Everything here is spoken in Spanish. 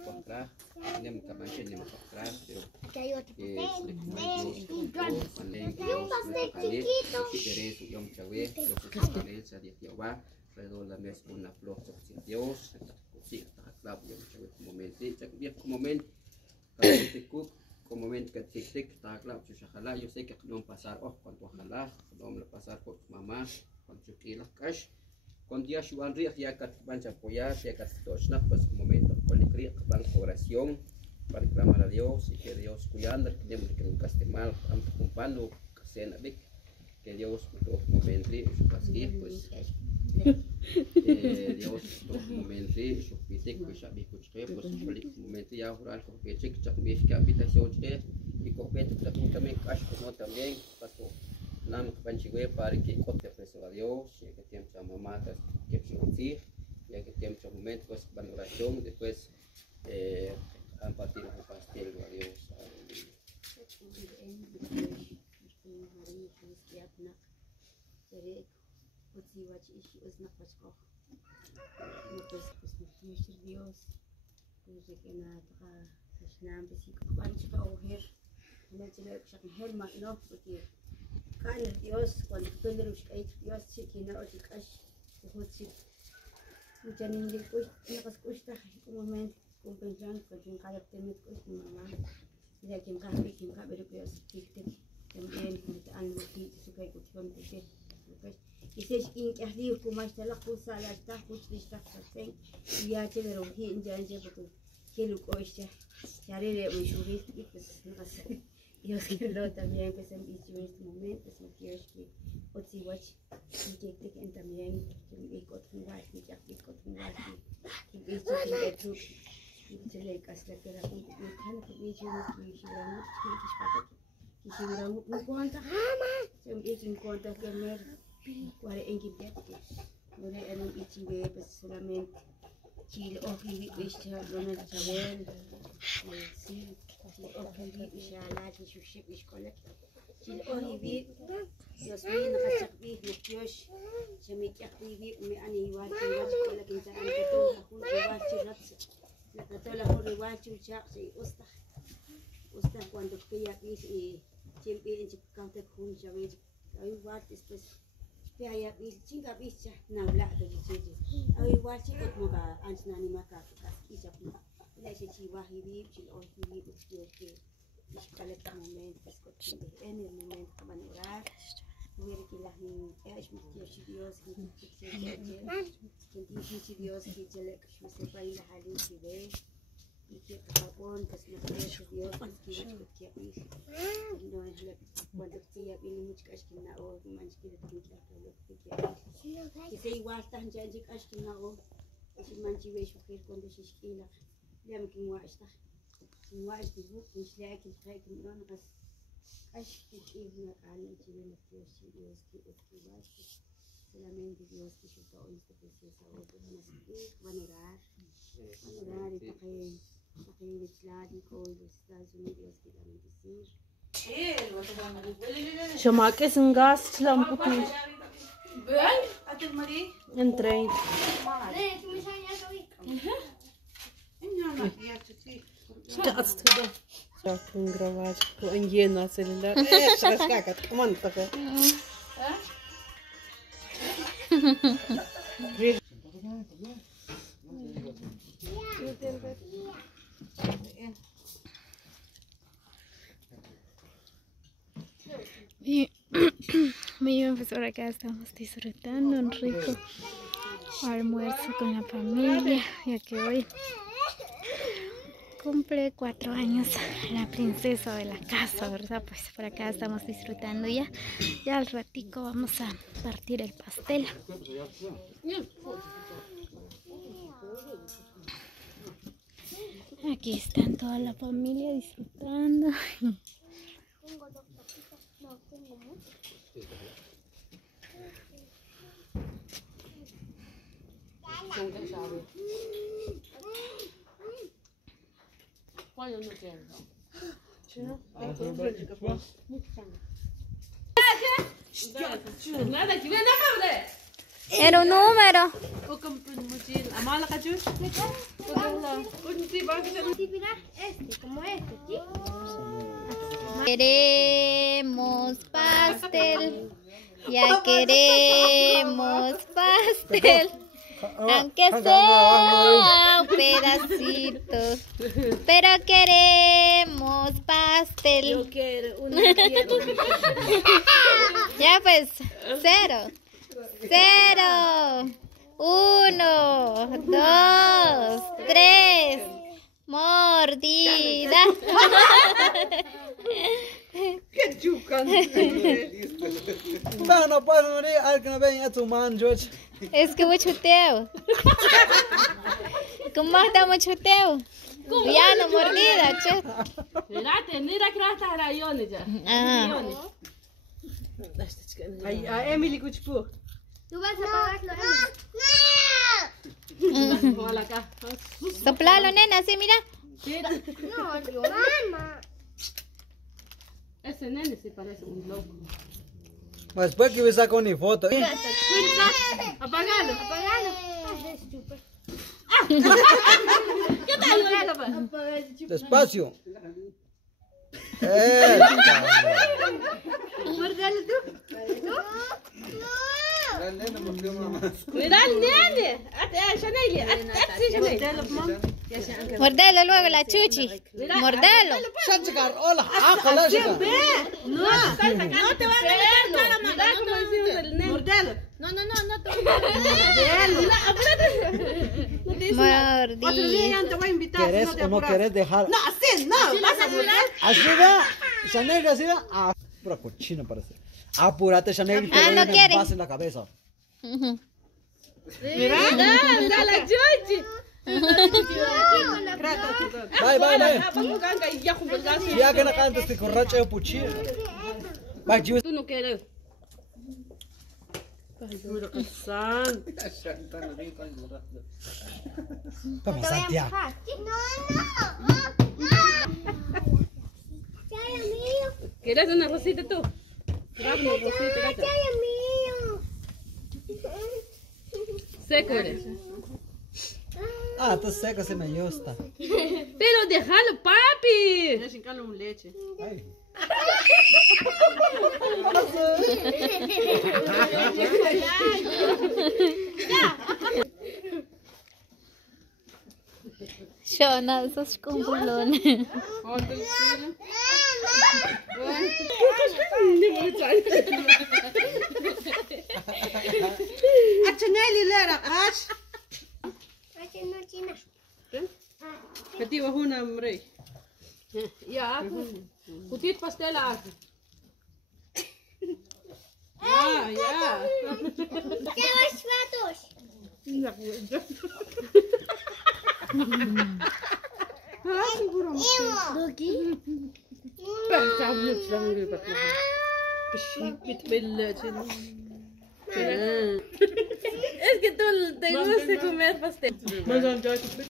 encontrar, nem cabanche nem encontrar, pero Hay otro que pastel. alrededor la mesa una flor de Dios, como momento que tic está claro, yo sé que no pasar cuando ojalá, no pasar por mamá, cuando yo cash. Con día Juan Ríos ya que van a apoyar, ya que todos pues un momento con el van oración para clamar a Dios y que Dios cuidando, que nunca esté mal, acompañando, que Dios todo momento así pues Dios todo momento su pide que ya vi que pues un momento ya orar con que check que habitación y con que también cash como también pasó nam panchigue para que copia preso a Dios y que tiempo a mamá que sí y que tiempo momento pues valoración después han partido el pastel a Dios كان Dios cuando tú le buscas Dios sí que no te cash sí mucha niña pues no vas cuesta un momento compensando con un cada tema pues mamá ya que en cambio pero Dios tic también como algo que se cae con te pues y se in ahí como está la cosa la está justo está perfecto y ya te lo que ya porque que lo costa ya le voy a subir y pues no sé Dios quiero también pues en este momento es lo que es que otsi watch y que también que otro guay que ya que otro guay que es que otro que le casca que la con que tan que yo que si la no cuenta se me cuenta que me cuare en que no le en un ichibe pues solamente Chile o que viste bueno la saber sí okay inshallah que شوف إشكالك الأهي بي يسمين خشك بيه مكيوش شميت أخوي بي ومعني يواتي ولا كنت أنت تقول أقول يواتي رأس نقطة أقول يواتي وشاقي أستح cuando كيا بيس تيمبي أنت كنت تكون شويت أي وات إسبس فيها بيس تيجا بيس ناولا تجي أي واتي قد مبا أنت ناني ما كافي كيسابنا لا شيء واحد بي الأهي بي بتجي إشكالك momento en el momento para orar ver que la gente es muy Dios que dice Dios que ya le que se va a ir a la ciudad y que Japón pues no quiere Dios que no es cuando se ya viene mucho que na o más que que se igual tan ya que na o es manchi ve cuando se esquila ya me que muestra واحد يبوك مش لاقي الخيط من غس أشكي ابنك على الجبل التوشي يوسكي أكتباشي سلامين بيوسكي شو تقول تبصي سووا بالمسكين ونورار تقي بتلادي كل أستاذ يوسكي لما بيصير شو معك اسم غاز شلون بطني بل أتمري انترين Что отсюда? Так, гравать. Ангена целила. Раскакать. Команда. Muy bien, pues por acá estamos disfrutando un rico almuerzo con la familia, ya que hoy cumple 4 años la princesa de la casa, ¿verdad? Pues por acá estamos disfrutando ya al ratico vamos a partir el pastel. Aquí están toda la familia disfrutando. Era un número. Sí, mira, como este, ¿sí? Queremos pastel, ya queremos pastel, aunque sea un pedacito, pero queremos pastel. Yo quiero una quiero. Ya pues, 0, 0, 1, 2, 3, mordida. Que chocante. Não, não pode morrer, algo que não vem a tomar, Jorge. Es que voy chuteo. ¿Cómo estamos chuteo? Ya no mordida, che. Mira que lá está a Ione já. Ajá. A Emily Kuchpur. Tú vas a pagarlo, Hola acá. Soplalo, nena, sí, mira. No, yo. Mamá. Ese nene se parece un loco. Mas depois que você sacou nem foto, hein? Apagalo. Apagalo. ¿Qué tal? Despacio. Mordelo tú. Mira el nene. Chanel. Mordelo luego la chuchi. Mordelo. Chachicar, hola, hola, chica. No te van a meter cara, mira cómo decimos el nene. Mordelo. No te van a Mordida. Otro día ya te voy a invitar. ¿Querés o no querés dejar? No, así no. Vas a mirar. Así va, Chanel, así va. Ah, pura cochina parece. Apúrate, Chanel, que te Ah, doy no un quiere. envase en la cabeza. Mira la chuchi. Vai, vai, vai. Vamos ganga y ya juntas. Ya que na cantas te corracha eu puchi. Vai, Dios. Tú no quieres. San. Vamos, Santiago. ¿Quieres una rosita tú? Dame una rosita, gata. Seco eres. Ah, tá seca, você me gusta. Pero déjalo, papi. Voy a chingarle un leche. Ai. Shona, esos cumbulones. A Chanel lera, ash. Kati wa huna mrei. Ya, kutit pastela. Ah, ya. Es que tú te gusta comer pastel.